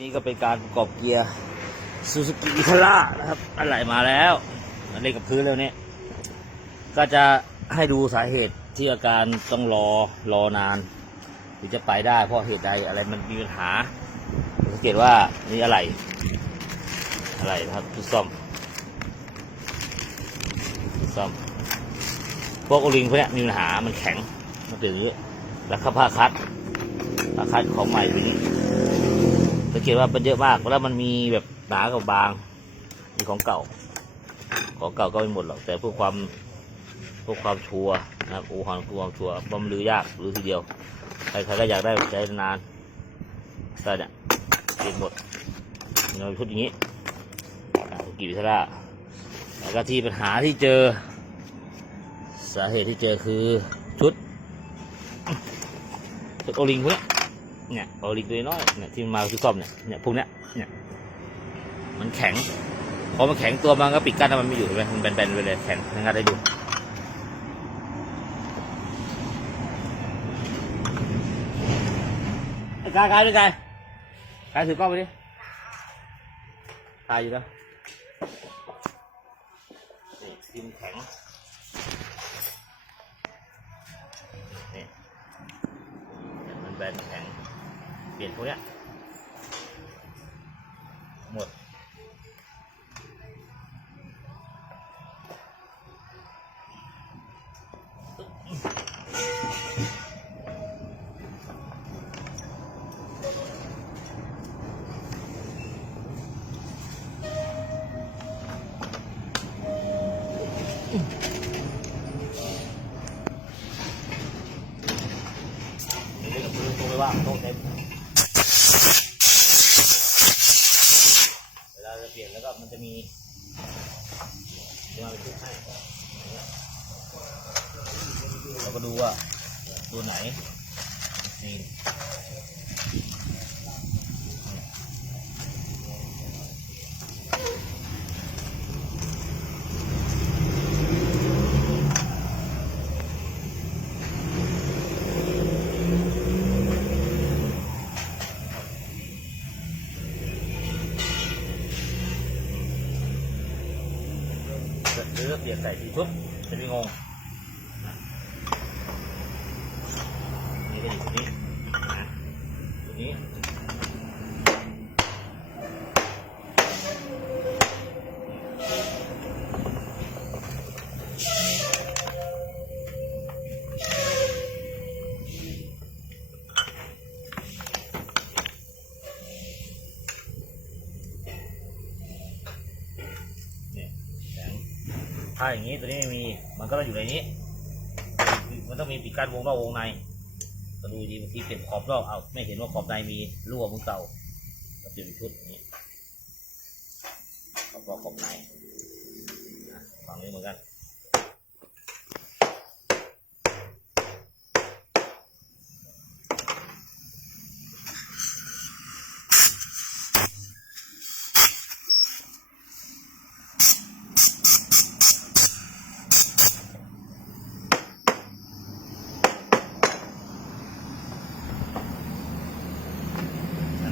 นี่ก็เป็นการประกอบเกียร์ซูซูกิอิทาร่านะครับอะไรมาแล้วเล่นกับพื้นแล้วเนี่ย ก็จะให้ดูสาเหตุที่อาการต้องรอรอนานถึงจะไปได้เพราะเหตุใดอะไรมันมีปัญหาสังเกตว่านี่อะไร อะไรครับที่ซ่อมที่ซ่อมพวกโอลิงพวกนี้มีปัญหามันแข็งมันถือแล้วก็ผ้าคัดผ้าคัดของใหม่ตัวนี้สัง เกตว่ามันเยอะมากแล้วมันมีแบบหนากับบางมีของเก่า ของเก่าก็ไม่หมดหรอกแต่เพื่อความเพื่อความชัวร์นะครับอูหันเพื่อความชัวร์บำรือยากหรือทีเดียวใครๆก็อยากได้ใช้นานแต่เนี่ยเปลี่ยนหมดเราชุดอย่างนี้กีวิทราแล้วก็ที่ปัญหาที่เจอ สาเหตุที่เจอคือชุดชุดโอลิงพวกเนี้ย เนี่ยโอลิงตัวน้อยเนี่ยที่มันมาที่ซ่อมเนี่ยเนี่ยพวกเนี้ยเนี่ยมันแข็งพอมันแข็งตัวมันก็ปิดกั้นแล้วมันไม่อยู่ใช่ไหมมันแบนๆไปเลยแข็งงัดได้ดูไอ้กายกายด้วยกายกายถือกล้องไปดิตายอยู่แล้วนี่ทิมแข็งนี่เนี่ยมันแบนแข็ง เปลี่ยนพวกเนี้ยหมด นี่เรื่องกับมือตรงไปว่างโต๊ะเต็ม เวลาจะเปลี่ยนแล้วก็มันจะมีจะมาเป็นชุดให้เราก็ดูว่าตัวไหนนี่ หรือเปลี่ย ถ้าอย่างนี้ตัวนี้ไม่มี มันก็ต้องอยู่ในนี้ มันต้องมีปีกกั้นวงนอกวงในก็ดูดีบางทีเก็บขอบนอกเอาไม่เห็นว่าขอบในมีรั่วเหมือนเก่าก็เปลี่ยนชุดอย่างนี้ขอบนอกขอบในฝั่งนี้เหมือนกัน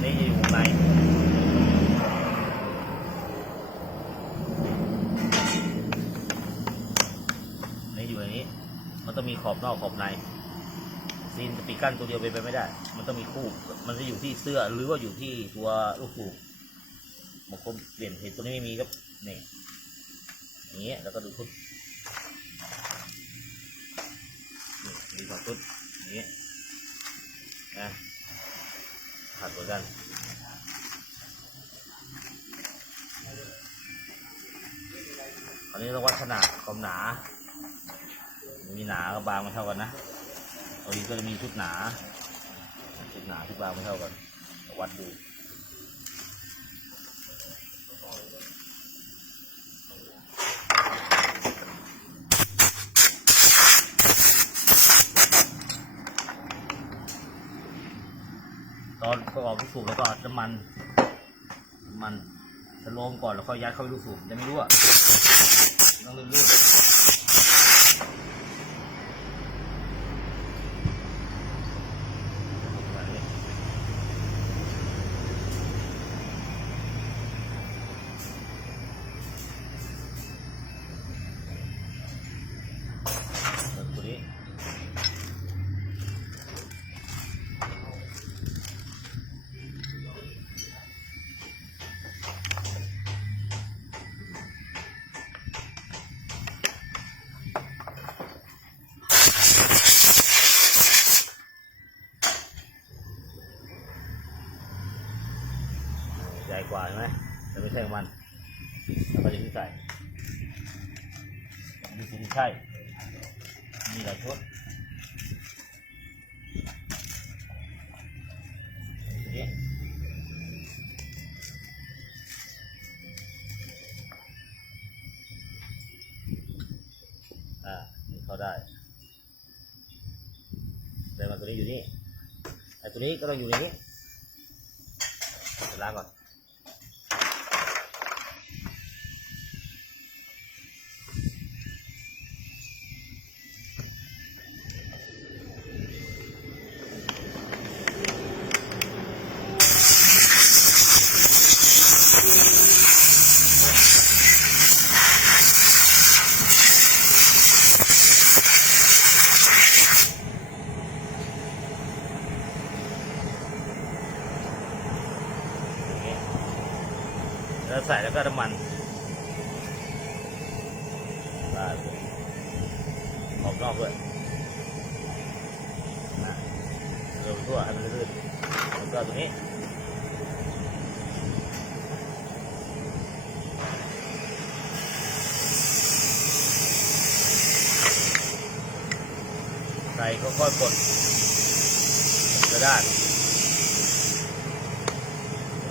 นี้จะอยู่ข้างในอันนี้อยู่ในนี้ มันต้องมี ขอบนอกขอบในซีนจะปีกั้นตัวเดียวเป็นไปไม่ได้ มันต้องมีคู่ มันจะอยู่ที่เสื้อหรือว่าอยู่ที่ตัวลูกสูบบางคนเปลี่ยนเห็นตัวนี้ไม่มีก็นี่อย่างเงี้ยแล้วก็ดูชุดนี่มีสองชุดอย่างเงี้ยนะขาดเหมือนกันอันนี้ต้องวัดขนาดความหนา มีหนากับบางไม่เท่ากันนะอันนี้ก็จะมีชุดหนา ชุดหนาชุดบางไม่เท่ากัน วัดดูตอนประกอบลูกสูบแล้วก็น้ำมันน้ำมันจะลงก่อนแล้วค่อยยัดเข้าไปลูกสูบจะไม่รั่วต้องลื่นๆ ว่าใช่ไหมแต่ไม่ใช่ของมันแล้วก็จะไม่ใส่มีสิ่งที่ใช่ มีหลายชุดนี่อ่านี่เข้าได้ แต่มาตัวนี้อยู่นี่ไอ้ตัวนี้ก็ต้องอยู่ในนี้ล้างก่อน นอกด้วยนะเร็วทั่วให้มันลื่นแล้วก็ตรงนี้ใส่ค่อยๆกดกระด้าน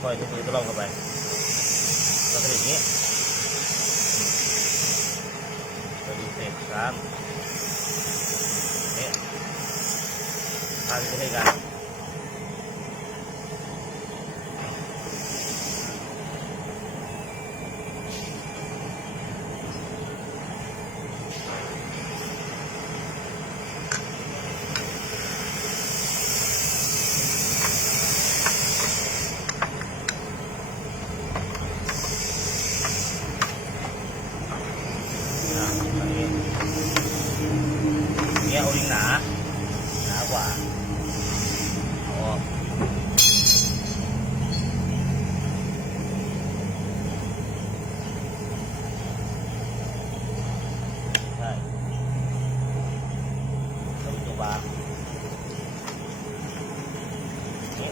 ค่อยๆทุกมือตะล่อมเข้าไปแล้วก็อย่างนี้ก็ดีเสร็จครั้งนี่ ทานจะให้กันนะอันนี้เนี่ยโอลิงหนา หนากว่าเอาออกใช่ต้องตัวบางนี่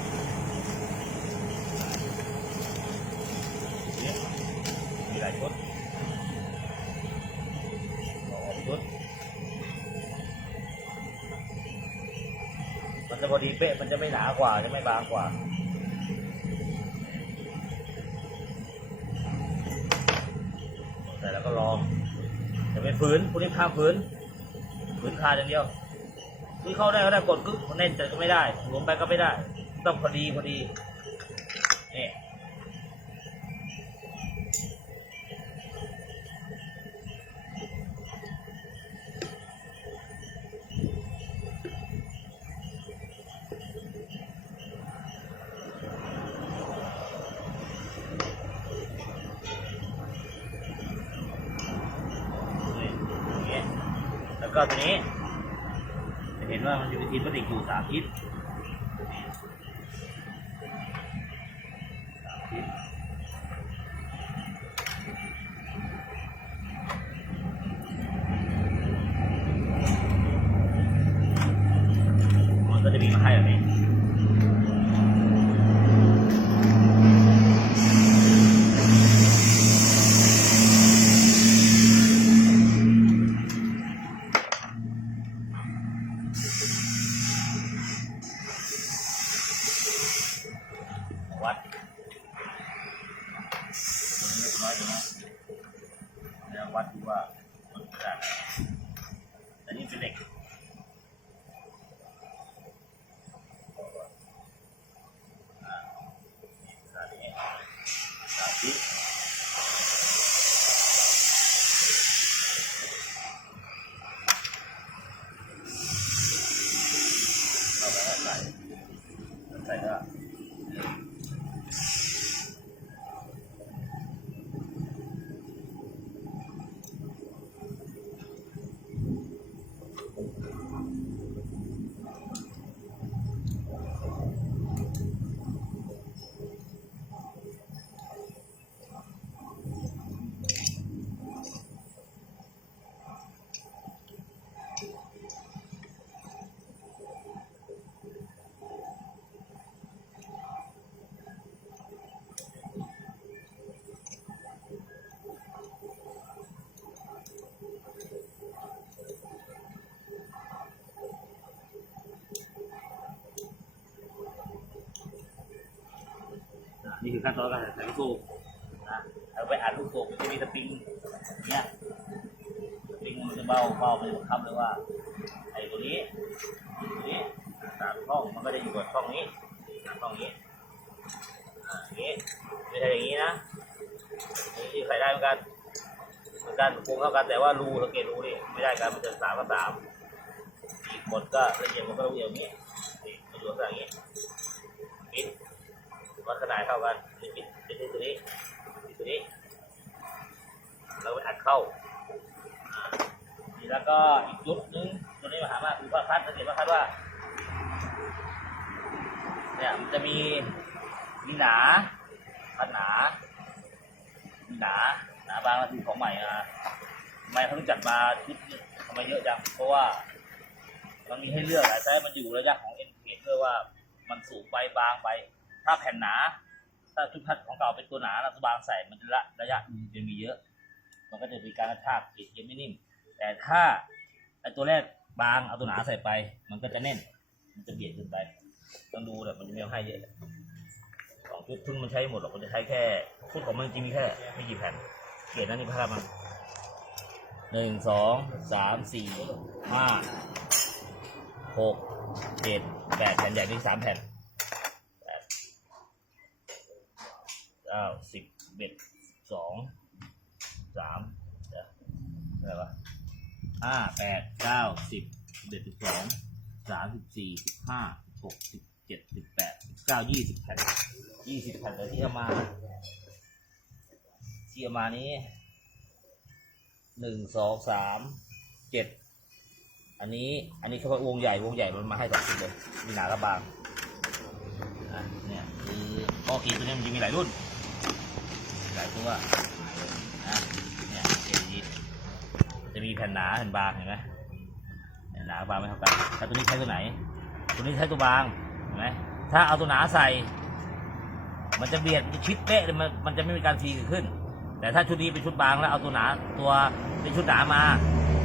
นี่มีหลายชุดเอาออกชุด มันจะพอ ดีเป๊ะมันจะไม่หนากว่าจะไม่บางกว่าแต่แล้วก็ลองอย่าไปฝืนพวกนี้ข้ามฝืนฝืนคาอย่างเดียวคือเข้าได้ก็ได้กดกึ๊บแน่นจัดก็ไม่ได้หลวมไปก็ไม่ได้ ต้องพอดีพอดีนี่นี่ นี่คือขั้นตอนการใส่ลูกสูบนะเอาไปอัดลูกสูบมันจะมีสปริงเนี้ยสปริงมันจะเบาเบามันจะบังคับเลยว่าไอ้ตัวนี้ตัวนี้สามช่องมันก็จะอยู่กับช่องนี้สามช่องนี้อ่าอย่างนี้ไม่ใช่อย่างนี้นะนี้ใส่ได้เหมือนกันเหมือนกันปรุงเท่ากันแต่ว่ารูสังเกตรูนี่ไม่ได้กันมันจะสามกับสามอีกหมดก็ละเอียดมันก็ละเอียดอย่างนี้นี่มันอยู่ลักษณะอย่างนี้ วัดขนาดเท่ากันนี่ปิดปิดที่ตัวนี้ปิดตัวนี้ เราไปอัดเข้าแล้วก็อีกจุดนึงตัวนี้มาหามาคือว่าคัดสังเกตว่าคัดว่า เนี่ยมันจะมีมีหนาคัดหนามีหนาหนาบางก็คือของใหม่มาทำไมเขาถึงจัดมาชุดนี้ทำไมเยอะจังเพราะว่า มันมีให้เลือกหลายไซส์มันอยู่ระยะของเอ็นเกด้วยว่ามันสูงไปบางไป ถ้าแผ่นหนา ถ้าชุดพัดของเก่าเป็นตัวหนาเราบางใส่มันจะระระยะมันจะมีเยอะ มันก็จะมีการกระชากติดยังไม่นิ่ม แต่ถ้าไอตัวแรกบางเอาตัวหนาใส่ไป มันก็จะแน่น มันจะเบียดขึ้นไปต้องดูแบบมันจะมีให้เยอะสองชุดทุนมันใช้หมดหรอกมันจะใช้แค่ชุดของมันจริงมีแค่ไม่กี่แผ่นเกียรตินั่นนี่ภาพมันหนึ่งสองสามสี่ห้าหกเจ็ดแปดแผ่นใหญ่มีสามแผ่น แปด เก้าสิบเอ็ดสองสามเดี๋ยวอะไรวะห้าแปดเก้าสิบเอ็ดสิบสองสามสิบสี่สิบห้าหกสิบเจ็ดสิบแปดสิบเก้ายี่สิบแผ่นยี่สิบแผ่นเลยที่เอามาที่เอามานี้หนึ่งสองสามเจ็ดอันนี้ อันนี้เขาวงใหญ่วงใหญ่มันมาให้สองชุดเลย มีหนากระบางอะเนี่ยคือข้อกีตัวนี้มันจะมีหลายรุ่น ลายตัวนะเนี่ยเนี้จะมีแผ่นหนาแผ่นบางเห็นไหมแผ่นหนาบางไม่เท่ากันถ้าตัวนี้ใช้ตัวไหน ตัวนี้ใช้ตัวบางเห็นไหมถ้าเอาตัวหนาใส่ มันจะเบียดมันจะชิดเป๊ะเลยมันมันจะไม่มีการทีเกิดขึ้น แต่ถ้าชุดนี้เป็นชุดบางแล้วเอาตัวหนาตัวเป็นชุดหนามา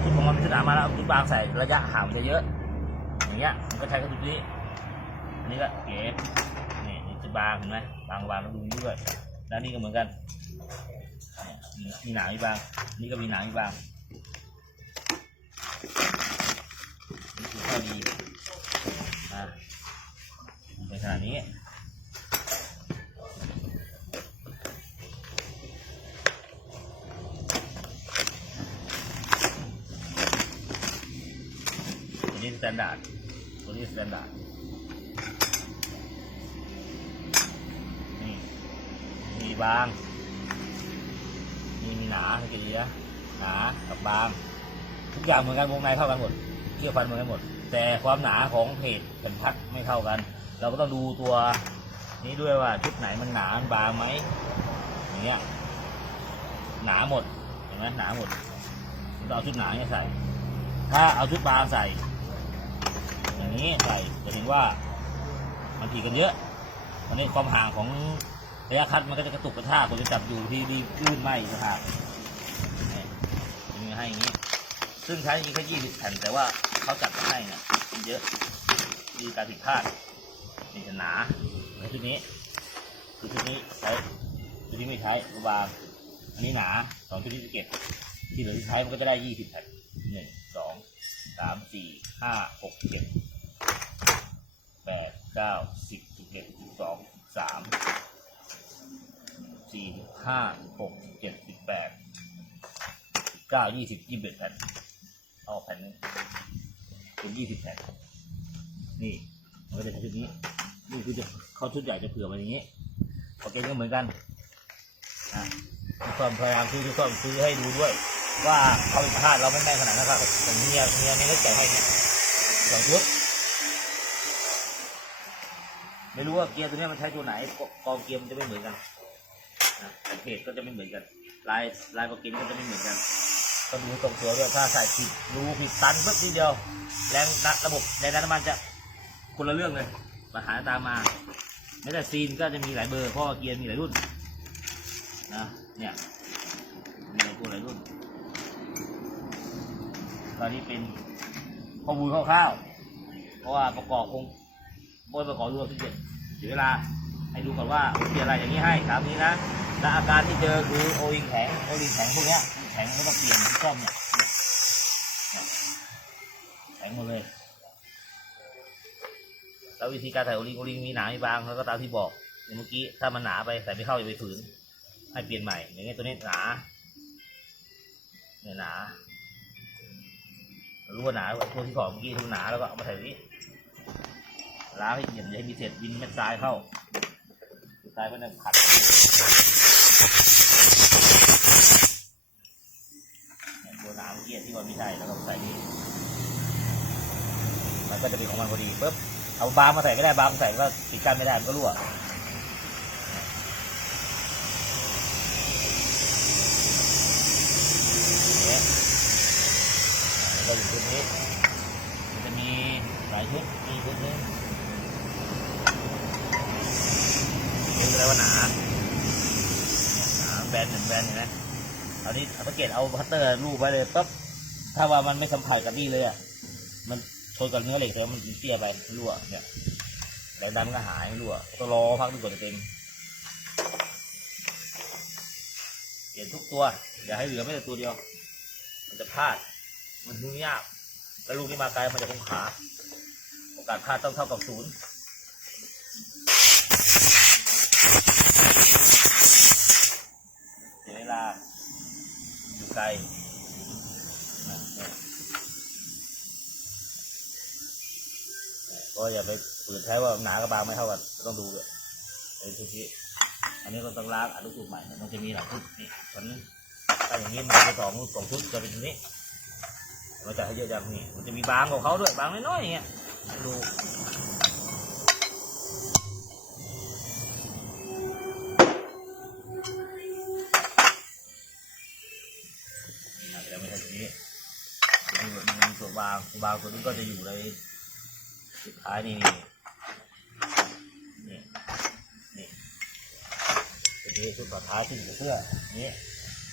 ชุดของมันเป็นชุดหนามาแล้วเอาชุดบางใส่ระยะห่างจะเยอะ อย่างเงี้ยมันก็ใช้กับชุดนี้อันนี้ก็เก็บนี่นี่จะบางเห็นไหมบางบางแล้วดูด้วยแล้วนี่ก็เหมือนกัน มีหนามีบาง นี่ก็มีหนามีบางนี่คือข้อดีอะเป็นขนาดนี้ตัวนี้สแตนดาร์ดตัวนี้สแตนดาร์ดนี่มีบาง นาให้กี่ดีนะหนากับบาง ทุกอย่างเหมือนกันวงในเท่ากันหมดเกี่ยวฟันเหมือนกันหมด แต่ความหนาของเพจแผ่นพัดไม่เท่ากัน เราก็ต้องดูตัวนี้ด้วยว่าชุดไหนมันหนามันบางไหมอย่างเงี้ยหนาหมดเห็นไหมหนาหมดเราเอาชุดหนาเนี่ยใส่ ถ้าเอาชุดบางใส่ อย่างนี้ใส่จะเห็นว่ามันถีกันเยอะวันนี้ความห่างของระยะคัดมันก็จะกระตุกกระชากผมจะจับอยู่ที่ดีลื่นไหมาพเนี่ยมีให้ อย่างนี้ ซึ่งใช้จริงแค่ยี่สิบแผ่นแต่ว่าเขาจัดมาให้เนี่ยมันเยอะมีการผิดพลาดนี่จะหนาในชุดนี้คือชุดนี้ใช้ชุดนี้ไม่ใช้ระบางอันนี้หนาสองชุดนี้จะเก็บที่เหลือที่ใช้มันก็จะได้ยี่สิบแผ่นหนึ่งสองสามสี่ห้าหกเจ็ดแปดเก้าสิบสิบเอ็ดสิบสองสามสี่ห้าหกเจ็ดสิบแปด เก้ายี่สิบยี่สิบเอ็ดแผ่น เอาแผ่นนึงเป็นยี่สิบแผ่น นี่ มันก็จะใช้ชุดนี้ นี่คือจะเข้าชุดใหญ่จะเผื่อมาอย่างนี้โอเคก็เหมือนกันอะทุกคนพยายามซื้อทุกคนซื้อให้ดูด้วย ว่าเขาเป็นพลาดเราไม่แม่ขนาดนั้นครับแต่เมียเมียนี่ก็แก่ให้เนี่ยสองชุดไม่รู้ว่าเกียร์ตัวเนี้ยมันใช้ตัวไหนกกองเกียร์มันจะไม่เหมือนกันนะแต่เพจก็จะไม่เหมือนกัน ลายลายกองเกียร์ก็จะไม่เหมือนกัน ก็ดูตรงตัวด้วยถ้าใส่ผิดรูผิดตันปุ๊บทีเดียว แรงดันระบบแรงดันน้ำมันจะคนละเรื่องเลยปัญหาตามมาไม่แต่ซีนก็จะมีหลายเบอร์เพราะว่าเกียร์มีหลายรุ่นนะเนี่ยมีหลายตัวหลายรุ่น ตอนนี้เป็นข้อมูลคร่าวๆเพราะว่าประกอบคงบนประกอบรวมที่เจ็ดเสียเวลาให้ดูก่อนว่าเปลี่ยนอะไรอย่างนี้ให้ตามนี้นะและอาการที่เจอคือโอลิงแข็งโอลิงแข็งพวกเนี้ย ข็งก็ต้องเปลี่ยนที่ซ่อมเนี่ยเนี่ยแข็งหมดเลย แล้ววิธีการใส่โอลิงโอลิงมีหนามีบางแล้วก็ตามที่บอกเมื่อกี้ถ้ามันหนาไปใส่ไม่เข้าอย่าไปฝืนให้เปลี่ยนใหม่ อย่างเงี้ยตัวนี้หนาเนี่ยหนารู้ว่าหนาตัวที่สองเมื่อกี้ทุนหนาแล้วก็เอามาใส่นี้ล้างให้เหยียบอย่าให้มีเศษดินเม็ดทรายเข้าทรายก็จะขัดเนี่ยตัวหนาเมื่อกี้ที่ว่าไม่ใช่แล้วก็ใส่นี่มัน ก็จะเป็นของมันพอดีปุ๊บเอาบาร์มาใส่ไม่ได้บาร์มาใส่ก็ติดกันไม่ได้มันก็รั่วเนี่ยแล้วก็อยู่ชุดนี้มันจะมีหลายชุดมีชุดนึงนี่คืออะไรว่าหนาหนาแบนหนึ่งแบนเห็นไหมเอานี้สังเกตเอาพัตเตอร์ลูบไว้เลยปั๊บถ้าว่ามันไม่สัมผัสกับนี่เลยอะมัน ชนกับเนื้อเหล็กแล้วมันเตี้ยไปรั่วเนี่ยแรงดันก็หายรั่วต้องรอพักดูก่อนจะเต็มเปลี่ยนทุกตัว อย่าให้เหลือแม้แต่ตัวเดียว มันจะพลาด มันยุ่งยากแล้วลูกนี้มาไกลมันจะคงขา โอกาสพลาดต้องเท่ากับศูนย์เวลาอยู่ไกลนะเนี่ย ก็อย่าไปฝืนใช้ว่าหนากระบางไม่เท่ากันต้องดูด้วยไอ้ทุกทีอันนี้ก็ต้องล้างอันลูกสูบใหม่ มันจะมีหลายชุดนี่ตอนถ้าอย่างนี้มันจะสองสองชุดจะเป็นนี้มันจะให้เยอะจังนี่มันจะมีบางของเขาด้วยบางน้อยๆอย่างเงี้ยดูอาจจะไม่ใช่ตัวนี้ตัวนี้มันมีส่วนบางส่วบางตัวนี้ก็จะอยู่ใน สุดท้ายนี่นี่นี่ตัวนี้ชุดสุดท้ายที่อยู่เสื้อนี่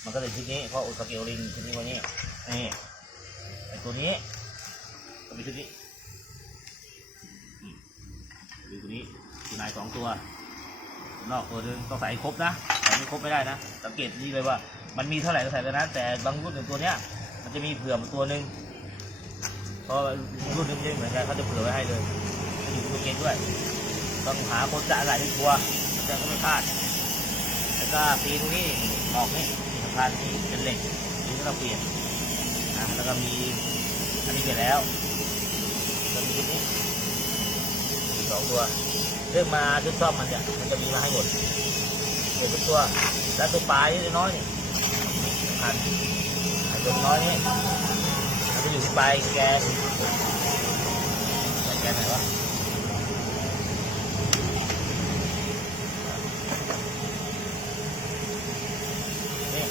มันก็จะชุดนี้เพราะอุสเกลลิงชุดนี้วันนี้นี่ไอตัวนี้ก็เป็นชุดนี้มดูตัวนี้ตัวนายสองตัวนอกตัวนึงต้องใส่ครบนะใส่ไม่ครบไม่ได้นะสังเกตนี่เลยว่ามันมีเท่าไหร่ก็ใส่ตัวนั้นแต่บางรุ่นอย่างตัวเนี้ยมันจะมีเผื่อมตัวหนึ่ง ราะรุ่นนึงไม่เหมือนกันเขาจะเผื่อไว้ให้เลยอยู่ตัวเกณฑ์ด้วย ต้องหาคนจะอะไรในตัวมันจะก็ไม่พลาด แล้วก็ตีตรงนี้ออกนี่สำคัญนี่เป็นเหล็กนี่ก็ต้องเปลี่ยนนะแล้วก็มีอันนี้ไปแล้วแล้วมีชุดนี้อีกสองตัวเลือกมาชุดซ่อมมันเนี่ยมันจะมีมาให้หมดเดี๋ยวทุกตัวแล้วตัวปลายนี่น้อยนี่สำคัญไอ้ตัวน้อยนี่ อยู่ที่ปลายแกนแกนไหนวะนี่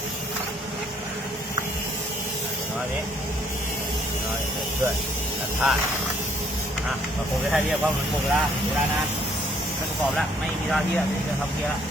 น้อยนี้น้อยเพื่อนตัดพลาอะมาคงจะให้เรียกว่ามันคงเวลาเวลานานไม่ประกอบแล้วไม่มีเวลาที่แล้วนี่จะทำเกียร์แล้วอะ